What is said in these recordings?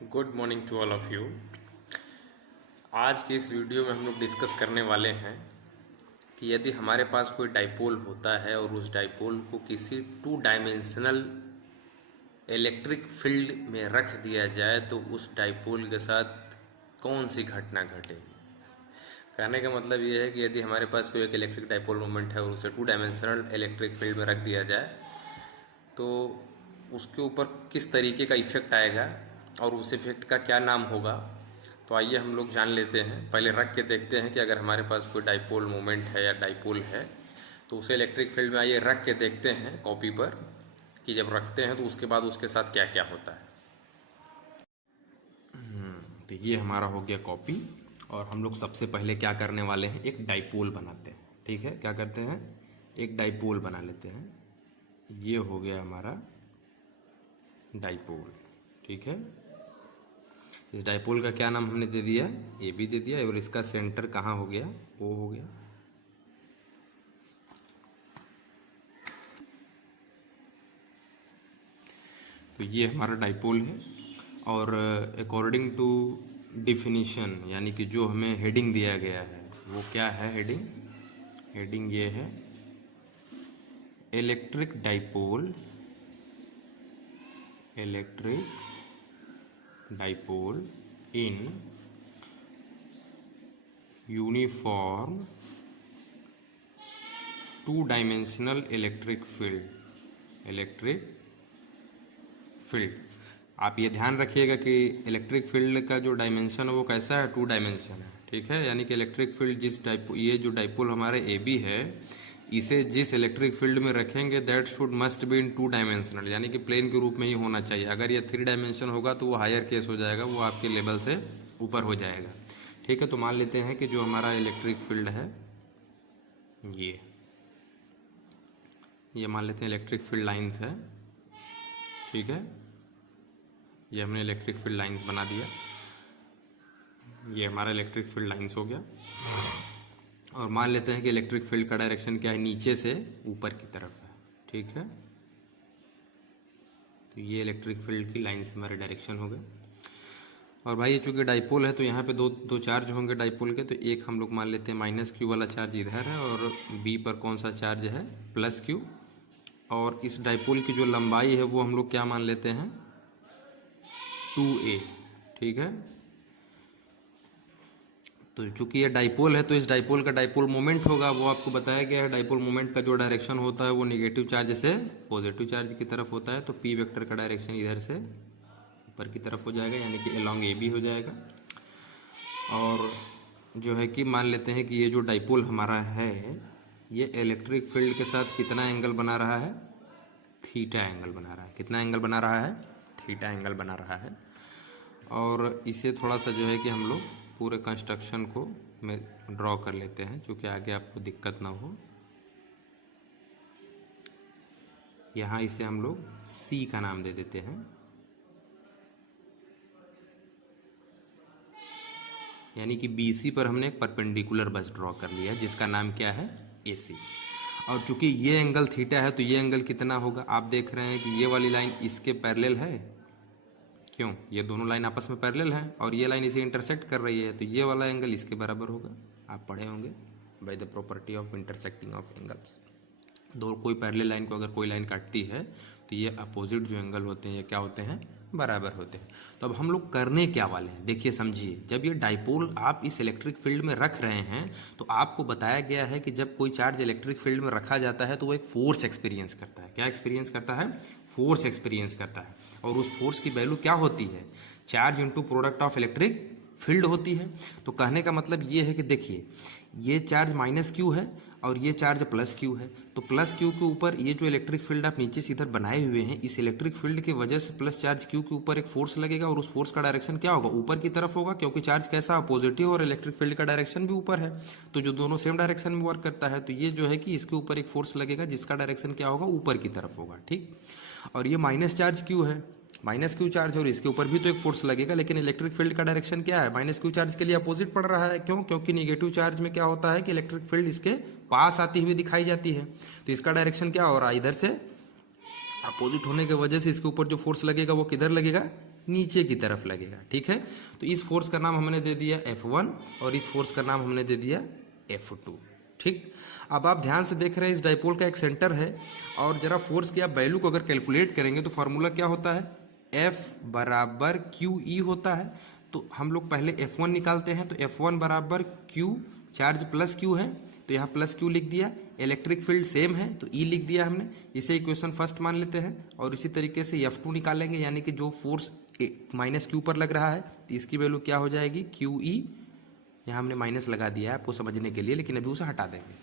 Good morning to all of you. आज के इस वीडियो में हम लोग डिस्कस करने वाले हैं कि यदि हमारे पास कोई डाइपोल होता है और उस डाइपोल को किसी टू डायमेंशनल इलेक्ट्रिक फील्ड में रख दिया जाए तो उस डाइपोल के साथ कौन सी घटना घटेगी। कहने का मतलब ये है कि यदि हमारे पास कोई एक इलेक्ट्रिक डाइपोल मोमेंट है और उसे टू डायमेंशनल इलेक्ट्रिक फील्ड में रख दिया जाए तो उसके ऊपर किस तरीके का इफ़ेक्ट आएगा और उस इफ़ेक्ट का क्या नाम होगा। तो आइए हम लोग जान लेते हैं। पहले रख के देखते हैं कि अगर हमारे पास कोई डाइपोल मोमेंट है या डाइपोल है तो उसे इलेक्ट्रिक फील्ड में आइए रख के देखते हैं कॉपी पर कि जब रखते हैं तो उसके बाद उसके साथ क्या क्या होता है। तो ये हमारा हो गया कॉपी और हम लोग सबसे पहले क्या करने वाले हैं, एक डाइपोल बनाते हैं। ठीक है, क्या करते हैं, एक डाइपोल बना लेते हैं। ये हो गया हमारा डाइपोल। ठीक है, इस डाइपोल का क्या नाम हमने दे दिया, ए बी दे दिया और इसका सेंटर कहाँ हो गया, ओ हो गया। तो ये हमारा डाइपोल है और अकॉर्डिंग टू डिफिनीशन यानी कि जो हमें हेडिंग दिया गया है वो क्या है, हेडिंग ये है electric dipole in uniform two dimensional electric field. आप ये ध्यान रखिएगा कि इलेक्ट्रिक फील्ड का जो डायमेंशन है वो कैसा है, टू डायमेंशन है। ठीक है, यानी कि इलेक्ट्रिक फील्ड ये जो डाइपोल हमारे ए बी है इसे जिस इलेक्ट्रिक फील्ड में रखेंगे that should must be in two dimensional, यानी कि प्लेन के रूप में ही होना चाहिए। अगर ये थ्री डायमेंशन होगा तो वो हायर केस हो जाएगा, वो आपके लेवल से ऊपर हो जाएगा। ठीक है, तो मान लेते हैं कि जो हमारा इलेक्ट्रिक फील्ड है ये मान लेते हैं इलेक्ट्रिक फील्ड लाइंस है। ठीक है, ये हमने इलेक्ट्रिक फील्ड लाइंस बना दिया। ये हमारा इलेक्ट्रिक फील्ड लाइंस हो गया और मान लेते हैं कि इलेक्ट्रिक फील्ड का डायरेक्शन क्या है, नीचे से ऊपर की तरफ है। ठीक है, तो ये इलेक्ट्रिक फील्ड की लाइन से हमारे डायरेक्शन हो गए। और भाई ये चूँकि डाइपोल है तो यहाँ पे दो चार्ज होंगे डाइपोल के, तो एक हम लोग मान लेते हैं माइनस क्यू वाला चार्ज इधर है और बी पर कौन सा चार्ज है, प्लस क्यू। और इस डाइपोल की जो लंबाई है वो हम लोग क्या मान लेते हैं, 2a। ठीक है, तो चूंकि ये डाइपोल है तो इस डाइपोल का डाइपोल मोमेंट होगा, वो आपको बताया गया है। डाइपोल मोमेंट का जो डायरेक्शन होता है वो नेगेटिव चार्ज से पॉजिटिव चार्ज की तरफ होता है। तो पी वेक्टर का डायरेक्शन इधर से ऊपर की तरफ हो जाएगा, यानी कि अलोंग ए बी हो जाएगा। और जो है कि मान लेते हैं कि ये जो डाइपोल हमारा है ये इलेक्ट्रिक फील्ड के साथ कितना एंगल बना रहा है, थीटा एंगल बना रहा है। कितना एंगल बना रहा है, थीटा एंगल बना रहा है। और इसे थोड़ा सा जो है कि हम लोग पूरे कंस्ट्रक्शन को में ड्रॉ कर लेते हैं क्योंकि आगे आपको दिक्कत ना हो। यहाँ इसे हम लोग सी का नाम दे देते हैं, यानी कि BC पर हमने एक परपेंडिकुलर बस ड्रॉ कर लिया जिसका नाम क्या है, AC। और चूंकि ये एंगल थीटा है तो ये एंगल कितना होगा, आप देख रहे हैं कि ये वाली लाइन इसके पैरेलल है। क्यों, ये दोनों लाइन आपस में पैरेलल हैं और ये लाइन इसे इंटरसेक्ट कर रही है, तो ये वाला एंगल इसके बराबर होगा। आप पढ़े होंगे by the property of intersecting of angles. दो कोई पैरेलल लाइन को अगर कोई लाइन काटती है तो ये अपोजिट जो एंगल होते हैं ये क्या होते हैं, बराबर होते हैं। तो अब हम लोग करने क्या वाले हैं, देखिए समझिए। जब ये डाइपोल आप इस इलेक्ट्रिक फील्ड में रख रहे हैं तो आपको बताया गया है कि जब कोई चार्ज इलेक्ट्रिक फील्ड में रखा जाता है तो वो एक फोर्स एक्सपीरियंस करता है। क्या एक्सपीरियंस करता है, फोर्स एक्सपीरियंस करता है। और उस फोर्स की वैल्यू क्या होती है, charge into product of electric field होती है। तो कहने का मतलब ये है कि देखिए ये चार्ज माइनस क्यू है और ये चार्ज प्लस क्यू है। तो प्लस क्यू के ऊपर ये जो इलेक्ट्रिक फील्ड आप नीचे से इधर बनाए हुए हैं, इस इलेक्ट्रिक फील्ड की वजह से प्लस चार्ज क्यू के ऊपर एक फोर्स लगेगा और उस फोर्स का डायरेक्शन क्या होगा, ऊपर की तरफ होगा, क्योंकि चार्ज कैसा पॉजिटिव और इलेक्ट्रिक फील्ड का डायरेक्शन भी ऊपर है। तो जो दोनों सेम डायरेक्शन में वर्क करता है तो ये जो है कि इसके ऊपर एक फोर्स लगेगा जिसका डायरेक्शन क्या होगा, ऊपर की तरफ होगा। ठीक, और ये माइनस चार्ज क्यू है, माइनस क्यू चार्ज, और इसके ऊपर भी तो एक फोर्स लगेगा, लेकिन इलेक्ट्रिक फील्ड का डायरेक्शन क्या है, माइनस क्यू चार्ज के लिए अपोजिट पड़ रहा है। क्यों, क्योंकि नेगेटिव चार्ज में क्या होता है कि इलेक्ट्रिक फील्ड इसके पास आती हुई दिखाई जाती है। तो इसका डायरेक्शन क्या हो रहा है, इधर से अपोजिट होने की वजह से इसके ऊपर जो फोर्स लगेगा वो किधर लगेगा, नीचे की तरफ लगेगा। ठीक है, तो इस फोर्स का नाम हमने दे दिया F1 और इस फोर्स का नाम हमने दे दिया F2। ठीक, अब आप ध्यान से देख रहे हैं इस डाइपोल का एक सेंटर है और जरा फोर्स की आप वैल्यू को अगर कैलकुलेट करेंगे तो फार्मूला क्या होता है, F बराबर QE होता है। तो हम लोग पहले F1 निकालते हैं, तो F1 बराबर Q, चार्ज प्लस Q है तो यहाँ प्लस Q लिख दिया, इलेक्ट्रिक फील्ड सेम है तो E लिख दिया हमने, इसे इक्वेशन फर्स्ट मान लेते हैं। और इसी तरीके से F2 निकालेंगे, यानी कि जो फोर्स माइनस Q पर लग रहा है तो इसकी वैल्यू क्या हो जाएगी, QE। यहाँ हमने माइनस लगा दिया है आपको समझने के लिए, लेकिन अभी उसे हटा देंगे।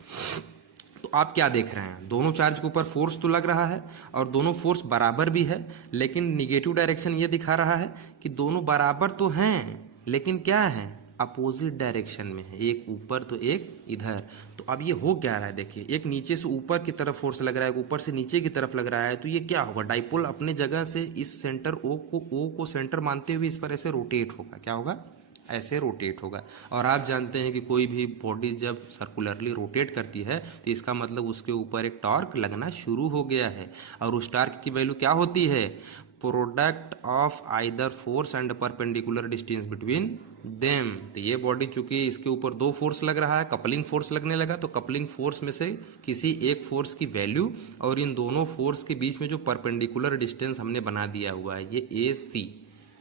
तो आप क्या देख रहे हैं, दोनों चार्ज के ऊपर फोर्स तो लग रहा है और दोनों फोर्स बराबर भी है, लेकिन निगेटिव डायरेक्शन ये दिखा रहा है कि दोनों बराबर तो हैं लेकिन क्या है, अपोजिट डायरेक्शन में है, एक ऊपर तो एक इधर। तो अब ये हो क्या रहा है, देखिए एक नीचे से ऊपर की तरफ फोर्स लग रहा है, ऊपर से नीचे की तरफ लग रहा है, तो ये क्या होगा, डाइपोल अपने जगह से इस सेंटर ओ को सेंटर मानते हुए इस पर ऐसे रोटेट होगा। क्या होगा, ऐसे रोटेट होगा। और आप जानते हैं कि कोई भी बॉडी जब सर्कुलरली रोटेट करती है तो इसका मतलब उसके ऊपर एक टॉर्क लगना शुरू हो गया है, और उस टॉर्क की वैल्यू क्या होती है, product of either force and perpendicular distance between them. तो ये बॉडी चूंकि इसके ऊपर दो फोर्स लग रहा है, कपलिंग फोर्स लगने लगा, तो कपलिंग फोर्स में से किसी एक फोर्स की वैल्यू और इन दोनों फोर्स के बीच में जो परपेंडिकुलर डिस्टेंस हमने बना दिया हुआ है ये AC,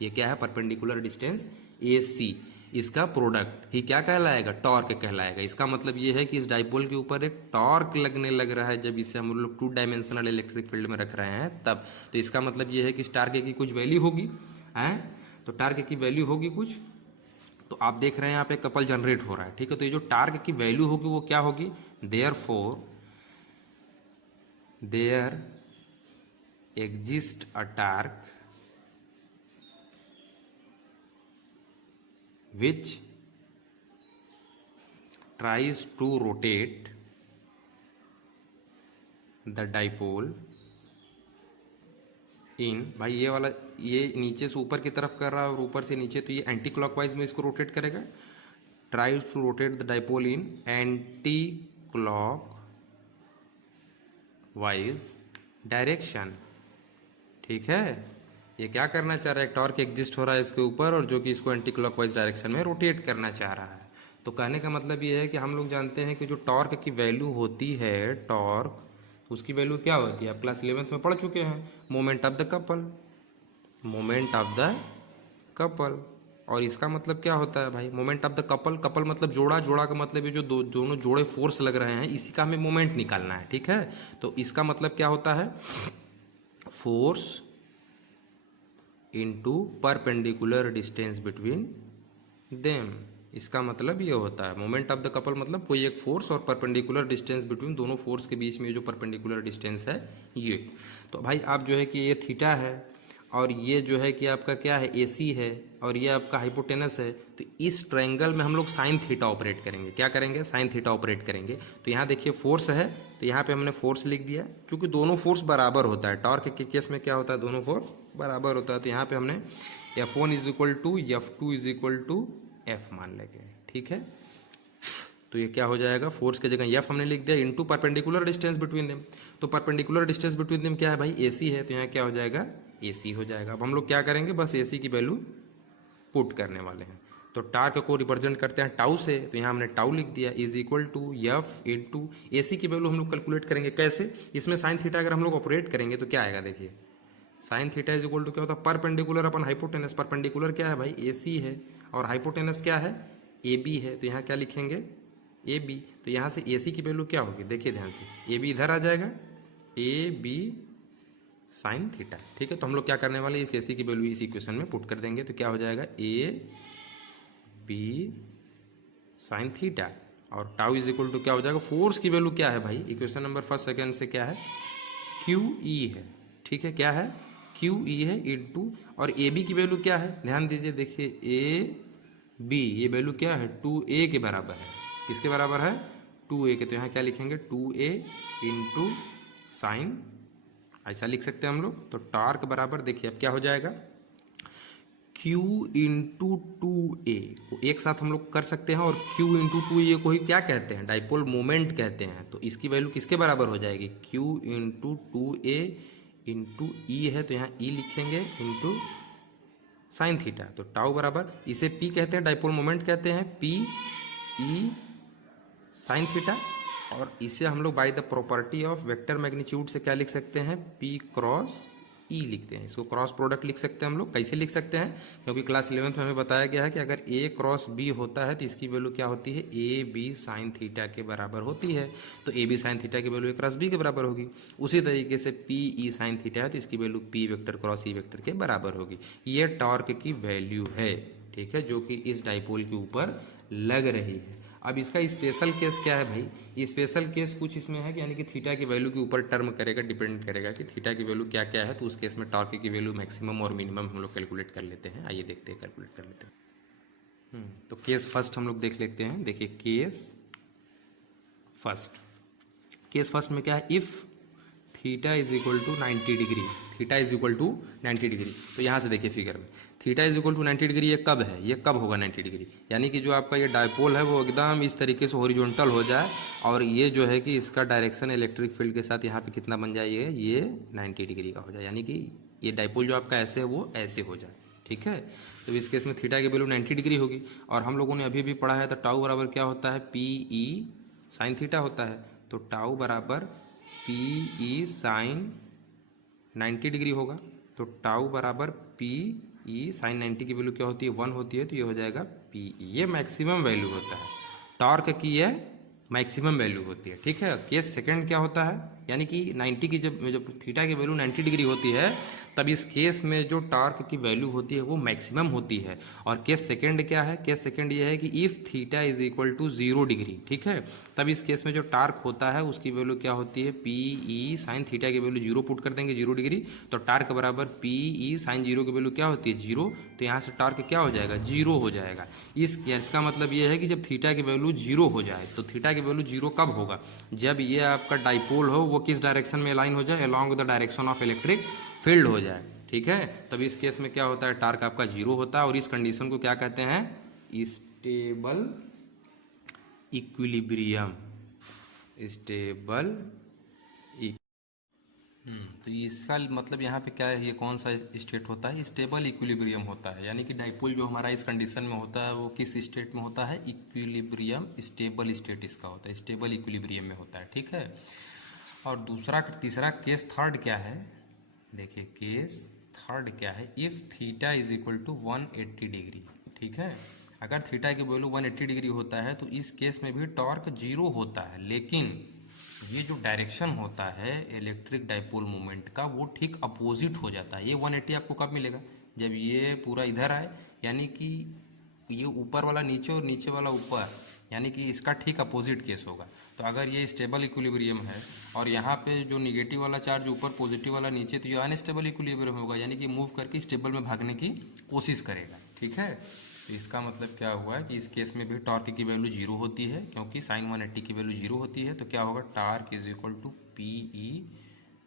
ये क्या है, परपेंडिकुलर डिस्टेंस AC, इसका प्रोडक्ट ही क्या कहलाएगा, टॉर्क कहलाएगा। इसका मतलब ये है कि इस डाइपोल के ऊपर एक टॉर्क लगने लग रहा है जब इसे हम लोग 2 डायमेंशनल इलेक्ट्रिक फील्ड में रख रहे हैं तब। तो इसका मतलब ये है कि इस टार्क की कुछ वैल्यू होगी, हैं, तो टार्क की वैल्यू होगी कुछ। तो आप देख रहे हैं यहाँ पे कपल जनरेट हो रहा है। ठीक है, तो ये जो टार्क की वैल्यू होगी वो क्या होगी, therefore there exist a torque which tries to rotate the dipole in, भाई ये वाला ये नीचे से ऊपर की तरफ कर रहा है और ऊपर से नीचे, तो ये एंटी क्लॉकवाइज में इसको रोटेट करेगा। Tries to rotate the dipole in anti clockwise direction. ठीक है, ये क्या करना चाह रहा है, टॉर्क एग्जिस्ट हो रहा है इसके ऊपर और जो कि इसको एंटी क्लॉकवाइज डायरेक्शन में रोटेट करना चाह रहा है। तो कहने का मतलब ये है कि हम लोग जानते हैं कि जो टॉर्क की वैल्यू होती है, टॉर्क, उसकी वैल्यू क्या होती है, आप क्लास 11th में पढ़ चुके हैं, moment of the couple, moment of the couple. और इसका मतलब क्या होता है भाई, moment of the couple, couple मतलब जोड़ा, जोड़ा का मतलब ये जो दोनों जोड़े फोर्स लग रहे हैं इसी का हमें मोमेंट निकालना है। ठीक है, तो इसका मतलब क्या होता है, force into perpendicular distance between them. इसका मतलब ये होता है मोमेंट ऑफ द कपल मतलब कोई एक फोर्स और परपेंडिकुलर डिस्टेंस बिटवीन दोनों फोर्स के बीच में जो परपेंडिकुलर डिस्टेंस है ये। तो भाई आप जो है कि ये थीटा है और ये जो है कि आपका क्या है, AC है और ये आपका हाइपोटेनस है। तो इस ट्रायंगल में हम लोग साइन थीटा ऑपरेट करेंगे। क्या करेंगे, साइन थीटा ऑपरेट करेंगे। तो यहाँ देखिए फोर्स है तो यहाँ पे हमने फोर्स लिख दिया, क्योंकि दोनों फोर्स बराबर होता है, टॉर्क के केस में क्या होता है, दोनों फोर्स बराबर होता है। तो यहाँ पे हमने F1 is equal to F2 is equal to F मान लेंगे। ठीक है, तो ये क्या हो जाएगा, फोर्स की जगह F हमने लिख दिया into perpendicular distance between them. तो परपेंडिकुलर डिस्टेंस बिटवीन देम क्या है भाई, AC है, तो यहाँ क्या हो जाएगा, AC हो जाएगा। अब हम लोग क्या करेंगे, बस AC की वैल्यू पुट करने वाले हैं। तो टार्क को रिप्रेजेंट करते हैं टाउ से, तो यहाँ हमने टाउ लिख दिया is equal to F into AC की वैल्यू हम लोग कैलकुलेट करेंगे कैसे, इसमें साइन थीटा अगर हम लोग ऑपरेट करेंगे तो क्या आएगा, देखिए sine theta is equal to क्या होता है, परपेंडिकुलर अपन हाइपोटेनस। परपेंडिकुलर क्या है भाई, AC है और हाइपोटेनस क्या है, AB है। तो यहाँ क्या लिखेंगे, AB। तो यहाँ से AC की वैल्यू क्या होगी, देखिए ध्यान से, AB इधर आ जाएगा, AB साइन थीटा। ठीक है, तो हम लोग क्या करने वाले, इस AC की वैल्यू इस इक्वेशन में पुट कर देंगे। तो क्या हो जाएगा, AB साइन थीटा और टाउ इज इक्वल टू क्या हो जाएगा, फोर्स की वैल्यू क्या है भाई, इक्वेशन नंबर फर्स्ट सेकेंड से क्या है, QE है। ठीक है, क्या है, QE है इंटू, और AB की वैल्यू क्या है, ध्यान दीजिए, देखिए AB ये वैल्यू क्या है, 2A के बराबर है। किसके बराबर है, 2A के। तो यहाँ क्या लिखेंगे, 2A इंटू साइन, ऐसा लिख सकते हैं हम लोग। तो टॉर्क बराबर देखिए अब क्या हो जाएगा, Q इंटू 2A को एक साथ हम लोग कर सकते हैं, और Q इंटू 2A को ही क्या कहते हैं, डाइपोल मोमेंट कहते हैं। तो इसकी वैल्यू किसके बराबर हो जाएगी, Q into 2A into E है, तो यहाँ E लिखेंगे इंटू साइन थीटा। तो टाउ बराबर, इसे पी कहते हैं, डाइपोल मोमेंट कहते हैं, पी ई साइन थीटा। और इसे हम लोग by the property of vector magnitude से क्या लिख सकते हैं, पी क्रॉस ई लिखते हैं। इसको क्रॉस प्रोडक्ट लिख सकते हैं हम लोग। कैसे लिख सकते हैं, क्योंकि क्लास 11th में हमें बताया गया है कि अगर ए क्रॉस बी होता है तो इसकी वैल्यू क्या होती है, ए बी साइन थीटा के बराबर होती है। तो ए बी साइन थीटा की वैल्यू ए क्रॉस बी के बराबर होगी। उसी तरीके से पी ई साइन थीटा है तो इसकी value P vector cross E vector के बराबर होगी। ये टॉर्क की वैल्यू है, ठीक है, जो कि इस डाइपोल के ऊपर लग रही है। अब इसका स्पेशल केस क्या है भाई, स्पेशल केस कुछ इसमें है कि यानी कि थीटा की वैल्यू के ऊपर टर्म करेगा, डिपेंड करेगा कि थीटा की वैल्यू क्या क्या है। तो उस केस में टॉर्क की वैल्यू मैक्सिमम और मिनिमम हम लोग कैलकुलेट कर लेते हैं। आइए देखते हैं, कैलकुलेट कर लेते हैं। तो केस फर्स्ट हम लोग देख लेते हैं। देखिए केस फर्स्ट में क्या है, if theta is equal to 90 degree, theta is equal to 90 degree. तो यहाँ से देखिए फिगर में theta is equal to 90 degree, ये कब है, ये कब होगा 90 डिग्री, यानी कि जो आपका ये डायपोल है वो एकदम इस तरीके से हॉरिजॉन्टल हो जाए और ये जो है कि इसका डायरेक्शन इलेक्ट्रिक फील्ड के साथ यहाँ पे कितना बन जाए, ये 90 डिग्री का हो जाए, यानी कि ये डायपोल जो आपका ऐसे है वो ऐसे हो जाए, ठीक है। तो इस केस में थीटा की वैल्यू 90 डिग्री होगी। और हम लोगों ने अभी भी पढ़ा है तो टाउ बराबर क्या होता है, पी ई साइन थीटा होता है। तो टाउ बराबर पी ई साइन 90 डिग्री होगा। तो टाउ बराबर पी ई साइन 90 की वैल्यू क्या होती है, 1 होती है। तो ये हो जाएगा पी ई, ये मैक्सिमम वैल्यू होता है टॉर्क की, ये मैक्सिमम वैल्यू होती है, ठीक है। केस सेकंड क्या होता है, यानी कि 90 की जब थीटा की वैल्यू 90 डिग्री होती है तब इस केस में जो टॉर्क की वैल्यू होती है वो मैक्सिमम होती है। और केस सेकंड क्या है, केस सेकंड ये है कि if theta is equal to 0 degree, ठीक है, तब इस केस में जो टॉर्क होता है उसकी वैल्यू क्या होती है, पी ई साइन थीटा की वैल्यू 0 पुट कर देंगे, 0 डिग्री। तो टॉर्क बराबर पी ई साइन 0 की वैल्यू क्या होती है, 0। तो यहाँ से टॉर्क क्या हो जाएगा, 0 हो जाएगा। इसका मतलब ये है कि जब थीटा की वैल्यू 0 हो जाए, तो थीटा की वैल्यू 0 कब होगा, जब ये आपका डाइपोल हो वो किस डायरेक्शन में अलाइन हो जाए, along the direction of electric field हो जाए, ठीक है। तब इस केस में क्या होता है, टॉर्क आपका 0 होता है। और इस कंडीशन को क्या कहते हैं, स्टेबल इक्विलिब्रियम, स्टेबल। तो इसका मतलब यहाँ पे क्या है, ये कौन सा स्टेट होता है, स्टेबल इक्विलिब्रियम होता है। यानी कि डाइपोल जो हमारा इस कंडीशन में होता है वो किस स्टेट में होता है, इक्विलिब्रियम, स्टेबल स्टेट इसका होता है, स्टेबल इक्विलिब्रियम में होता है, ठीक है। और तीसरा केस थर्ड क्या है, देखिए केस थर्ड क्या है, if theta is equal to 180 degree, ठीक है। अगर थीटा की वैल्यू 180 डिग्री होता है तो इस केस में भी टॉर्क 0 होता है, लेकिन ये जो डायरेक्शन होता है इलेक्ट्रिक डाइपोल मोमेंट का वो ठीक अपोजिट हो जाता है। ये 180 आपको कब मिलेगा, जब ये पूरा इधर आए, यानी कि ये ऊपर वाला नीचे और नीचे वाला ऊपर, यानी कि इसका ठीक अपोजिट केस होगा। तो अगर ये स्टेबल इक्विलिब्रियम है और यहाँ पे जो निगेटिव वाला चार्ज ऊपर, पॉजिटिव वाला नीचे, तो ये अनस्टेबल इक्विलिब्रियम होगा, यानी कि मूव करके स्टेबल में भागने की कोशिश करेगा, ठीक है। तो इसका मतलब क्या हुआ कि इस केस में भी टॉर्क की वैल्यू 0 होती है, क्योंकि साइन 180 की वैल्यू 0 होती है। तो क्या होगा, torque is equal to P E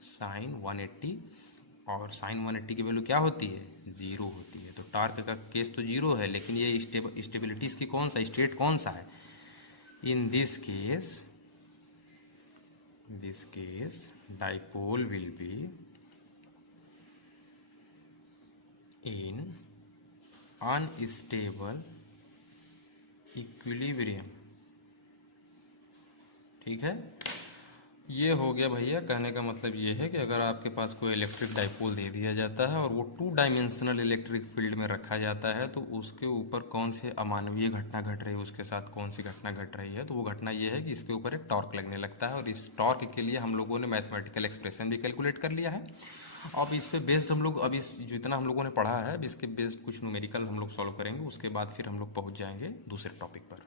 sine 180, और साइन 180 की वैल्यू क्या होती है, 0 होती है। तो टॉर्क का केस तो 0 है, लेकिन ये स्टेबिलिटी इसकी कौन सा स्टेट कौन सा है, in this case dipole will be in unstable equilibrium, ठीक है। ये हो गया भैया, कहने का मतलब ये है कि अगर आपके पास कोई इलेक्ट्रिक डाइपोल दे दिया जाता है और वो 2 डायमेंशनल इलेक्ट्रिक फील्ड में रखा जाता है, तो उसके ऊपर कौन सी अमानवीय घटना घट रही है, उसके साथ कौन सी घटना घट रही है, तो वो घटना ये है कि इसके ऊपर एक टॉर्क लगने लगता है। और इस टॉर्क के लिए हम लोगों ने मैथमेटिकल एक्सप्रेशन भी कैलकुलेट कर लिया है। अब इस पे बेस्ड हम लोग, अब इस जो इतना हम लोगों ने पढ़ा है, अब इसके बेस्ड कुछ न्यूमेरिकल हम लोग सॉल्व करेंगे, उसके बाद फिर हम लोग पहुँच जाएंगे दूसरे टॉपिक पर।